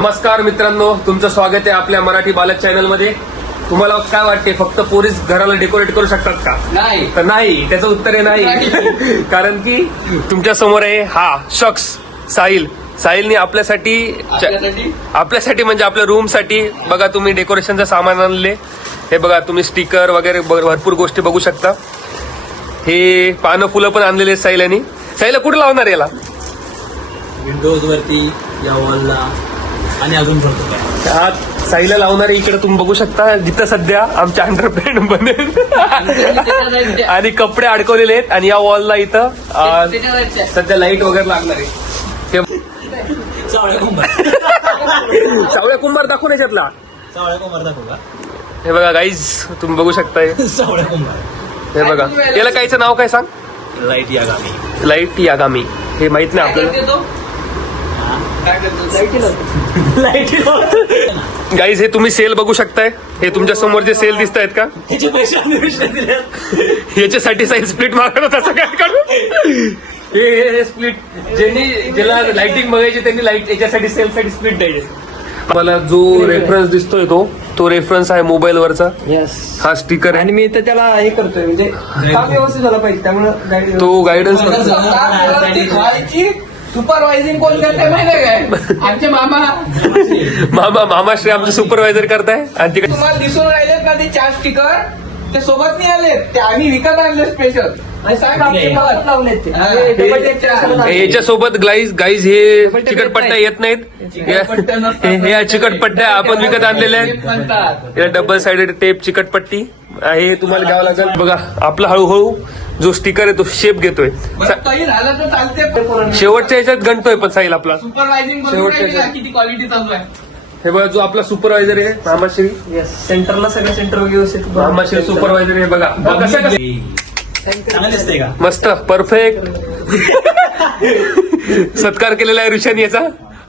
नमस्कार मित्रांनो, तुमचं स्वागत आहे आपल्या मराठी बालक चॅनल मध्ये. तुम्हाला काय वाटते फक्त पोरीस घराला डेकोरेट करू शकतात का? नाही. तर नाही, त्याचं उत्तर आहे नाही. कारण की तुमच्या समोर आहे हा शख्स साहिल. साहिलने आपल्यासाठी म्हणजे आपल्या रूम साठी बघा तुम्ही डेकोरेशनचं सामान आणले. हे बघा तुम्ही स्टिकर वगैरे भरपूर गोष्टी बघू शकता. हे पानं फुलं पण आणलेले आहेत साहिलांनी. साहिला कुठे लावणार याला? विंडोज वरती, या वॉलला आणि अजून भरपूर हा साईला लावणारे इकडे तुम्ही बघू शकता, जिथं सध्या आमच्या अंडरपॅन्ट बनेल आणि कपडे अडकवलेले आहेत. आणि या वॉलला इथं सध्या लाईट वगैरे लागणार आहे. सावळ्या कुंभार दाखवून याच्यातला सावळ्या कुंभार दाखवू का? हे बघा गाईज, तुम्ही बघू शकताय. सावळ्या कुंभार. हे बघा, याला काहीचं नाव काय सांग? Light Yagami. Light Yagami. हे माहित नाही आपल्याला. गाईज, हे तुम्ही सेल बघू शकताय. हे तुमच्या समोर जे सेल दिसत आहेत का, याच्यासाठी साईज स्प्लिट मागत होता सगळ्यात काढून. हे स्प्लिट ज्याला लाइटिंग बघायची त्यांनी लाईट याच्यासाठी सेलसाठी स्प्लिट द्यायचे. मला जो रेफरन्स दिसतोय तो रेफरन्स आहे मोबाईल वरचा. हा स्टिकर आहे आणि मी तर त्याला हे करतोय म्हणजे काम व्यवस्थित झालं पाहिजे, त्यामुळे तो गायडन्स सुपरवायझिंग कोण करते माहिती काय? आमचे मामा मामाश्री आमचे सुपरवायझर करताय. आणि तिकडे तुम्हाला दिसून राहिलेत का ते 4 स्टिकर? ते सोबत नाही आले, ते आम्ही विकत आणले स्पेशल. याच्यासोबत गाईज हे चिकटपट्ट्या येत नाहीत. हे चिकटपट्ट्या आपण विकत आणलेल्या आहेत. या डबल साइडेड टेप चिकटपट्टी हे तुम्हाला घ्यावं लागेल. बघा आपला हळूहळू जो स्टिकर आहे तो शेप घेतोय. काही झालं तर चालते. शेवटच्या याच्यात गणतोय पण साईल आपला. सुपरवायझिंग किती क्वालिटी चालू आहे. हे बघा, जो आपला सुपरवायझर आहे मामाश्री. सेंटरला सगळं सेंटर व्यवस्थित मामाश्री सुपरवायझर आहे. बघा कसं चांगलं दिसतंय का? मस्त परफेक्ट सत्कार केलेला आहे ऋषानी याचा.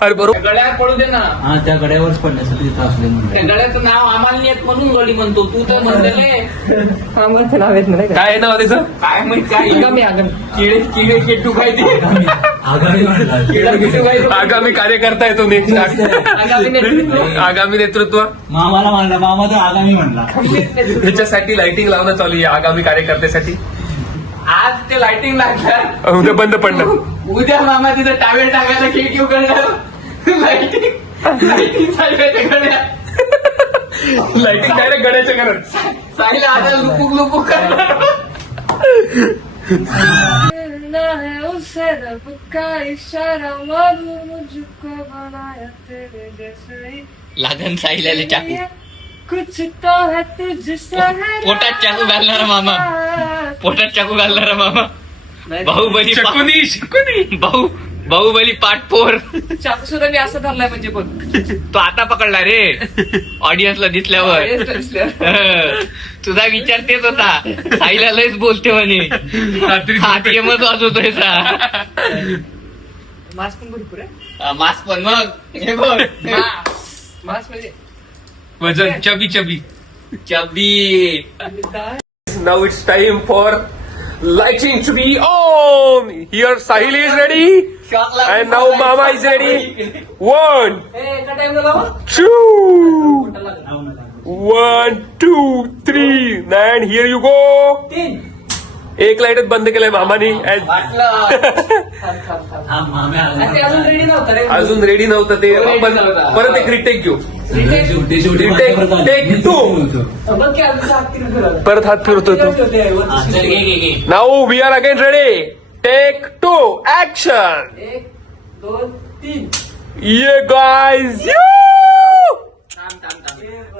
अरे बरोबर, गड्यावर पडू दे ना. हा, त्या गड्यावरच पडण्यासाठी तिथं असले. त्या गड्याचं नाव आम्हाला नाही येत म्हणून गडी म्हणतो. तू तर म्हणलेले काय आहे नाव त्याचं? काय माहित काय किडे केटू काय ते आगामी म्हणला. आगामी कार्यकर्ता आहे तो. आगामी नेतृत्व. मामाला म्हणला, मामा तर आगामी म्हणला. त्याच्यासाठी लाइटिंग लावणं चालू आहे आगामी कार्यकर्त्यासाठी. आज ते लाइटिंग लागणार, उद्या बंद पडणार. उद्या मामा तिथं टावेल टाकायला केक येऊ करणार. लाइटिंग चालवायच्या गड्या. लाइटिंग डायरेक्ट गड्याच्या घरात. साईला आता लुपुक करणार. उसे रब का इशारा मालूम मुझको बनाया तेरे जैसे ही. लागन साईला चाकू. कुछ तो है तुझसे है. पोटात चाकू घालणारा मामा. पोटात चाकू घालणारा मामा. बाहुबली शकुनी. बाहुबली पार्ट 4. चाकू सुद्धा मी असं धरलाय म्हणजे बघ. तो आता पकडला रे ऑडियन्सला दिसल्यावर. तुझा विचार तेच होता, साईला लयच बोलते म्हणे. हात गेमच वाजवतोय सा. मास्क पण भरपूर आहे. मास्क पण मग हे बघ. मास्क म्हणजे वजन chubby चब्बी. Now it's time for lighting to be on. Here Sahil is ready and now Mama is ready. 1, 2, 1, 2, 3 and here you go. एक लाईटच बंद केलाय मामानी. अजून रेडी नव्हतं ते. आपण परत एक रिटेक घेऊ. टेक 2. परत हात फिरतोय तो. Now we are again ready. Take 2 action. 1, 2, 3. ये गाईज,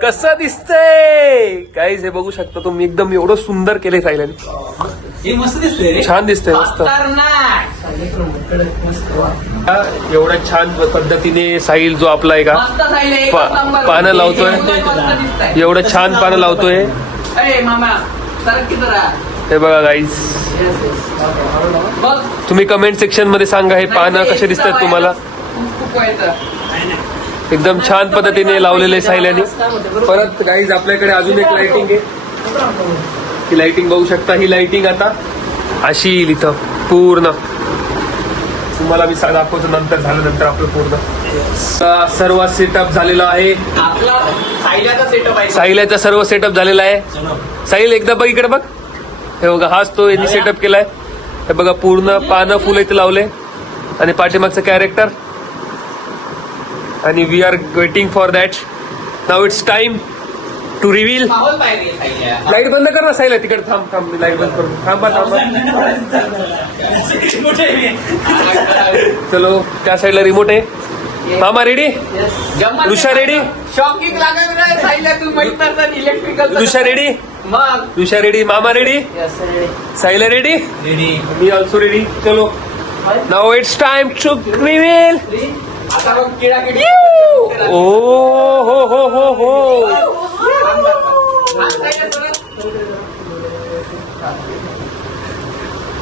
कसं दिसतंय गाईज? हे बघू शकता तुम्ही. एकदम एवढं सुंदर केलंय सायल्याने. हे मस्त दिसतंय. छान दिसतंय. मस्त. एवढ्या छान पद्धतीने साहिल जो आपला आहे का पानं लावतोय. एवढं छान पानं लावतोय. हे बघा गाईज, तुम्ही कमेंट सेक्शन मध्ये सांगा हे पानं कसे दिसतात तुम्हाला. एकदम छान पद्धतीने लावलेले साहिल्याने. परत गाईज आपल्याकडे अजून एक लाइटिंग आहे. ही लाइटिंग बघू शकता. ही लाइटिंग आता अशी येईल इथं पूर्ण. तुम्हाला मी दाखवतो नंतर, झाल्यानंतर आपलं पूर्ण. सर्व सेटअप झालेला आहे. आपला सायल्याचा सेटअप आहे. साहिलाचा सर्व सेटअप झालेला आहे. साहिल एकदा बघ इकडे बघ. हे बघा हाच तो यांनी सेटअप केलाय. हे बघा पूर्ण पानं फुलं इथे लावले आणि पाठीमागचं कॅरेक्टर. आणि we are waiting for that. Now it's time to reveal. माहोल पाहिजे सायल्या. लाईट बंद कर ना साहिल. तिकडे थांब थांब लाईट बंद करून थांबा. चलो त्या साईडला रिमोट आहे. मामा रेडी. ऋषा रेडी. शॉकिंग लागत नाही सायल्या, तू माहित नसतं इलेक्ट्रिकल. ऋषा रेडी. मग ऋषा रेडी. मामा ready. Sahil ready. Ready. Me also ready. चलो नाव इट्स टाइम टू रिव्हील. आता बघ किडाकिडी. ओ हो हो हो हो.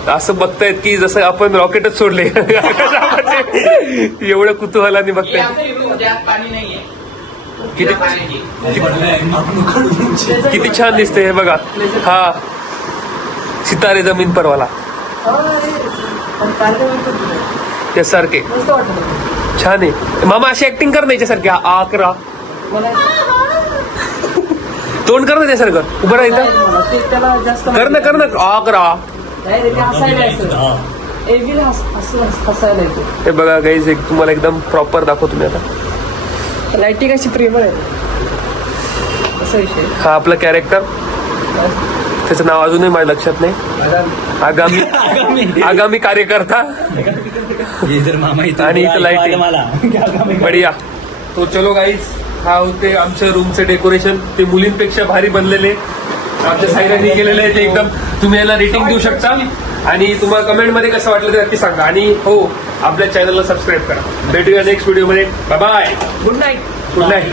असं बघतायत की जसं आपण रॉकेटच सोडले आकाशामध्ये. एवढं कुतूहलाने बघतायत. पाणी नाहीये. किती पाण्याची. किती छान दिसते हे बघा. हा सितारे जमीन परवाला त्यासारखे छान आहे. मामा अशी ऍक्टिंग कर ना याच्यासारखी. आकरा तोंड कर ना त्यासारखं. उभं राहायचं. कर ना कर ना. आकरा. हे बघा गाईज एक तुम्हाला एकदम प्रॉपर दाखवतो मी आता. लाईटिंग अशी प्रेमळ आहे असा विषय. हा आपला कॅरेक्टर. त्याचं नाव अजूनही माझ्या लक्षात नाही. आगामी कार्यकर्ता. हे जर मामा इथं आणि इथं आलं lighting. मला बढिया. तो चलो गाईज हा होते आमच्या रूमचे डेकोरेशन. ते मुलींपेक्षा भारी बनलेले आमच्या साईरांनी केलेले आहे. ते एकदम तुम्ही याला रेटिंग देऊ शकता. आणि तुम्हाला कमेंट मध्ये कसं वाटलं ते नक्की सांगा. आणि हो आपल्या चॅनलला सबस्क्राईब करा. भेटूया नेक्स्ट व्हिडिओ मध्ये. Bye bye. Good night. Good night.